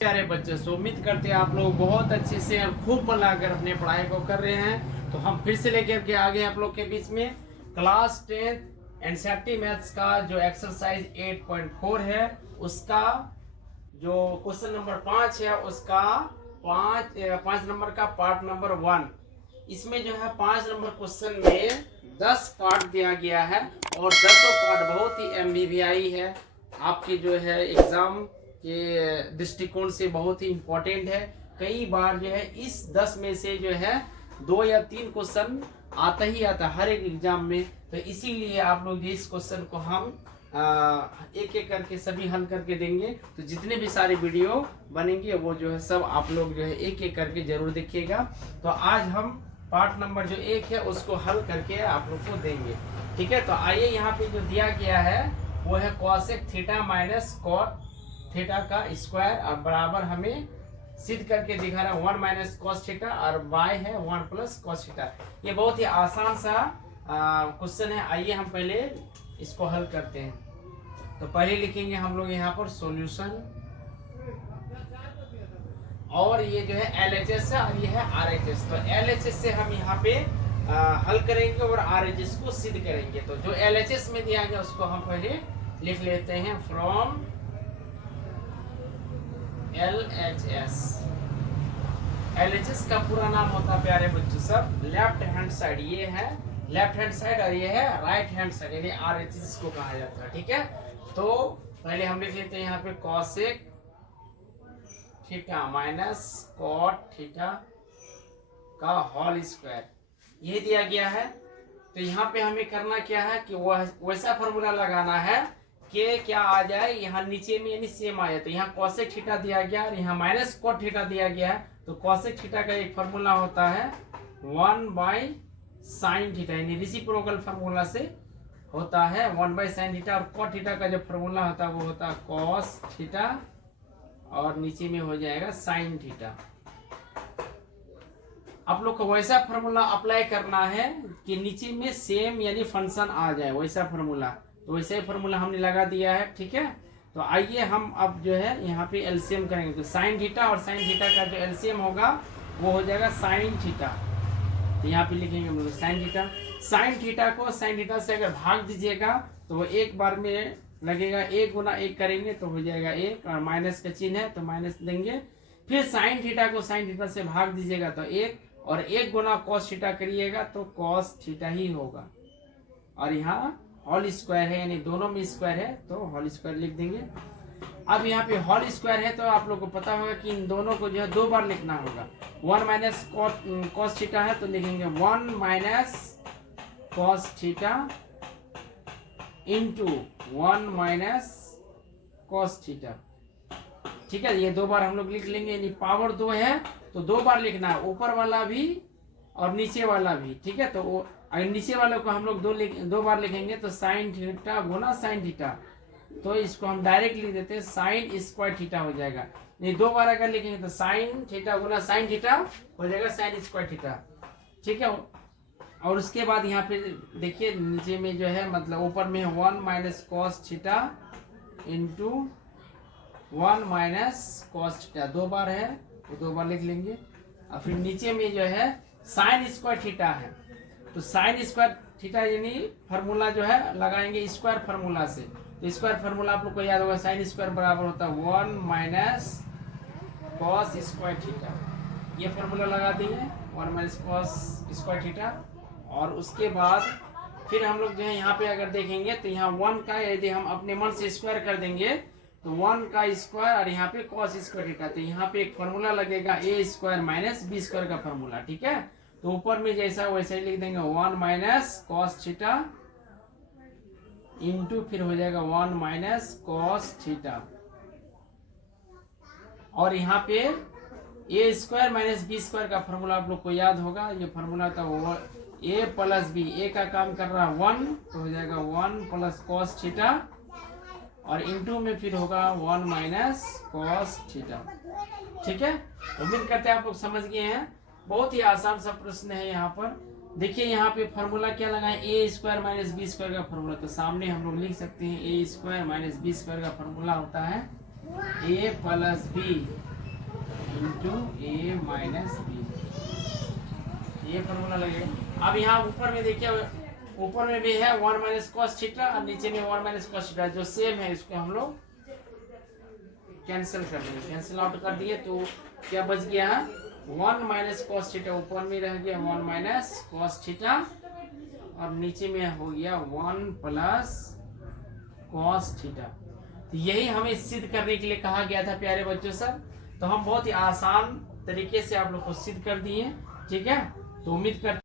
प्यारे बच्चे, सो उम्मीद करते हैं आप लोग बहुत अच्छे से और खूब मन लगाकर अपने पढ़ाई को कर रहे हैं। तो हम फिर से लेकर के आ गए आप लोग के बीच में क्लास 10th एनसीईआरटी मैथ्स का जो एक्सरसाइज 8.4 है, उसका जो क्वेश्चन नंबर 5 है, उसका पाँच नंबर का पार्ट नंबर 1। इसमें जो है 5 नंबर क्वेश्चन में 10 पार्ट दिया गया है और 10 पार्ट बहुत ही एमबीबीआई है, आपके जो है एग्जाम के दृष्टिकोण से बहुत ही इम्पोर्टेंट है। कई बार जो है इस 10 में से जो है 2 या 3 क्वेश्चन आता ही आता हर एक एग्जाम में। तो इसीलिए आप लोग इस क्वेश्चन को हम एक एक करके सभी हल करके देंगे। तो जितने भी सारे वीडियो बनेंगे वो जो है सब आप लोग जो है एक एक करके जरूर देखिएगा। तो आज हम पार्ट नंबर जो 1 है उसको हल करके आप लोग को देंगे, ठीक है। तो आइए, यहाँ पे जो दिया गया है वो है cosec theta minus cot theta का स्क्वायर और बराबर हमें सिद्ध करके दिखा रहा है 1 माइनस कॉस थीटा और y है 1 प्लस कॉस थीटा। ये बहुत ही आसान सा क्वेश्चन है। आइए हम पहले इसको हल करते हैं। तो पहले लिखेंगे हम लोग यहाँ पर सॉल्यूशन, और ये जो है LHS है और ये है RHS। तो LHS से हम यहाँ पे हल करेंगे और RHS को सिद्ध करेंगे। तो जो LHS में दिया गया उसको हम पहले लिख लेते हैं, फ्रॉम LHS। LHS का पूरा नाम होता है प्यारे बच्चों सब लेफ्ट हैंड साइड, ये है लेफ्ट हैंड साइड और ये है राइट हैंड साइड, यानी RHS को कहा जाता है, ठीक है। तो पहले हम लिख लेते हैं यहाँ पे cosec theta minus cot theta का होल स्क्वायर, ये दिया गया है। तो यहाँ पे हमें करना क्या है कि वह वैसा फॉर्मूला लगाना है कि क्या आ जाए यहाँ नीचे में, यानी सेम आ जाए। तो यहाँ कॉसेक थीटा दिया गया और यहाँ माइनस कॉट थीटा दिया गया है। तो कॉसेक थीटा का एक फॉर्मूला होता है 1 बाई साइन थीटा, यानी रेसिप्रोकल फॉर्मूला से होता है 1 बाई साइन थीटा। और कॉट थीटा का जो फॉर्मूला होता है वो होता है कॉस थीटा और नीचे में हो जाएगा साइन थीटा। आप लोग को वैसा फॉर्मूला अप्लाई करना है कि नीचे में सेम यानी फंक्शन आ जाए, वैसा फॉर्मूला। तो वैसे ही फॉर्मूला हमने लगा दिया है, ठीक है। तो आइए हम अब जो है यहाँ पे एलसीएम करेंगे। तो साइन थीटा और साइन थीटा का जो एलसीएम होगा वो हो जाएगा साइन थीटा। तो यहाँ पे लिखेंगे हम लोग साइन थीटा। साइन थीटा को साइन थीटा से अगर भाग दीजिएगा तो वो एक बार में लगेगा, 1 गुना 1 करेंगे तो हो जाएगा 1, और माइनस का चिन्ह है तो माइनस देंगे। फिर साइन थीटा को साइन थीटा से भाग दीजिएगा तो 1, और 1 गुना कॉस थीटा करिएगा तो कॉस थीटा ही होगा। और यहाँ होल स्क्वायर है, यानी दोनों में स्क्वायर है तो होल स्क्वायर लिख देंगे। अब यहाँ पे होल स्क्वायर है तो आप लोग को पता होगा कि इन दोनों को जो है 2 बार लिखना होगा। 1 माइनस कॉस थीटा है तो लिखेंगे 1 minus cos theta into 1 minus cos theta, ठीक है। ये 2 बार हम लोग लिख लेंगे, यानी पावर 2 है तो 2 बार लिखना है, ऊपर वाला भी और नीचे वाला भी, ठीक है। तो वो अगर नीचे वाले को हम लोग 2 बार लिखेंगे तो साइन थीटा गुना साइन थीटा, तो इसको हम डायरेक्ट लिख देते हैं साइन स्क्वायर थीटा हो जाएगा। नहीं, 2 बार अगर लिखेंगे तो साइन थीटा गुना साइन थीटा हो जाएगा साइन स्क्वायर थीटा, ठीक है। और उसके बाद यहाँ पे देखिए नीचे में जो है, मतलब ऊपर में 1 minus cos theta into 1 minus cos theta, 2 बार है तो 2 बार लिख लेंगे। और फिर नीचे में जो है साइन स्क्वायर थीटा है, तो साइन स्क्वायर थीटा यानी फार्मूला जो है लगाएंगे स्क्वायर फार्मूला से। तो स्क्वायर फार्मूला आप लोग को याद होगा, साइन स्क्वायर बराबर होता है 1 माइनस कॉस स्क्वायर थीटा। ये फार्मूला लगा देंगे 1 माइनस कॉस स्क्वायर थीटा। और उसके बाद फिर हम लोग जो है यहाँ पे अगर देखेंगे तो यहाँ 1 का यदि हम अपने मन से स्क्वायर कर देंगे तो 1 का स्क्वायर और यहाँ पे कॉस स्क्वायर थीटा, तो यहाँ पे एक फार्मूला लगेगा a square minus b square का फार्मूला, ठीक है। तो ऊपर में जैसा वैसे ही लिख देंगे 1 माइनस कॉस थीटा इंटू फिर हो जाएगा 1 माइनस कॉस थीटा। और यहाँ पे a square minus b square का फार्मूला आप लोग को याद होगा, ये फार्मूला था a प्लस b, a का काम कर रहा है 1 तो हो जाएगा 1 प्लस कॉस थीटा, और इंटू में फिर होगा 1 माइनस कॉस थीटा, ठीक है। उम्मीद करते हैं आप लोग समझ गए हैं। बहुत ही आसान सा प्रश्न है। यहाँ पर देखिए, यहाँ पे फॉर्मूला क्या लगाए, ए स्क्वायर माइनस बी स्क्वायर का फॉर्मूला। तो सामने हम लोग लिख सकते हैं ए स्क्वायर माइनस बी स्क्वायर का फॉर्मूला होता है ए प्लस बी इंटू ए माइनस बी, ये फॉर्मूला लगेगा। अब यहाँ ऊपर में देखिए, ऊपर में भी है 1 माइनस कॉस थीटा और नीचे में 1 माइनस कॉस थीटा जो सेम है, इसको हम लोग कैंसिल कर देंगे। कैंसिल आउट कर दिए तो क्या बच गया है, 1 माइनस कॉस थीटा ऊपर में रह गया 1 माइनस कॉस थीटा और नीचे में हो गया 1 प्लस कॉस थीटा। तो यही हमें सिद्ध करने के लिए कहा गया था प्यारे बच्चों सब। तो हम बहुत ही आसान तरीके से आप लोग को सिद्ध कर दिए, ठीक है। तो उम्मीद करते